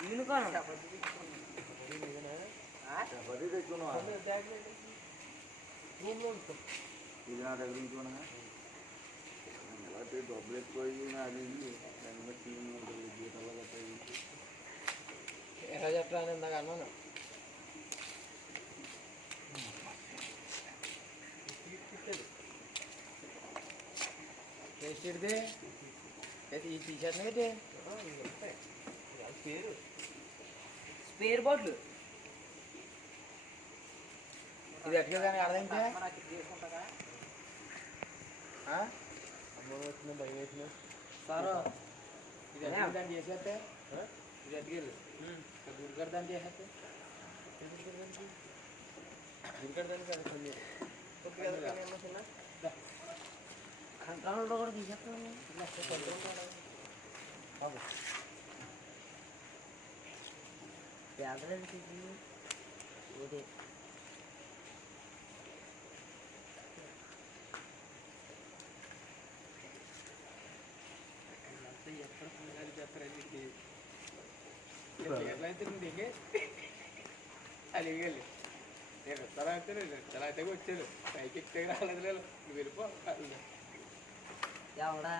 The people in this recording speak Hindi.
ನೀನು ಕಾಣ చపాతీ తెచ్చుకున్నా ఇది నా దగ్గర ఉంచుకున్నా డబ్బులు ఎక్కువ అది దాని బట్టి జీతాలు కరెక్ట్ అని ఇందాక అన్నాను. టేస్ట్ ఇడిదే ఈ టీ షర్ట్ పేరు స్పేర్ బాటిల్. ఇది ఎట్లా కానీ అర్థమైతే భయం వేసిన సార్ ఇది ఎట్లా చేసేస్తే? जात गेलं। तर तो गुरगरदान जे आहे ते गुरगरदान खानकाळ डोगर दिसत नाही Gracias. వెళ్ళి నేను వస్తారా అయితే చాలా అయితే వచ్చాను పైకి ఎక్కితే రాలేదు లేదు నువ్వు వెళ్ళిపో ఎవడా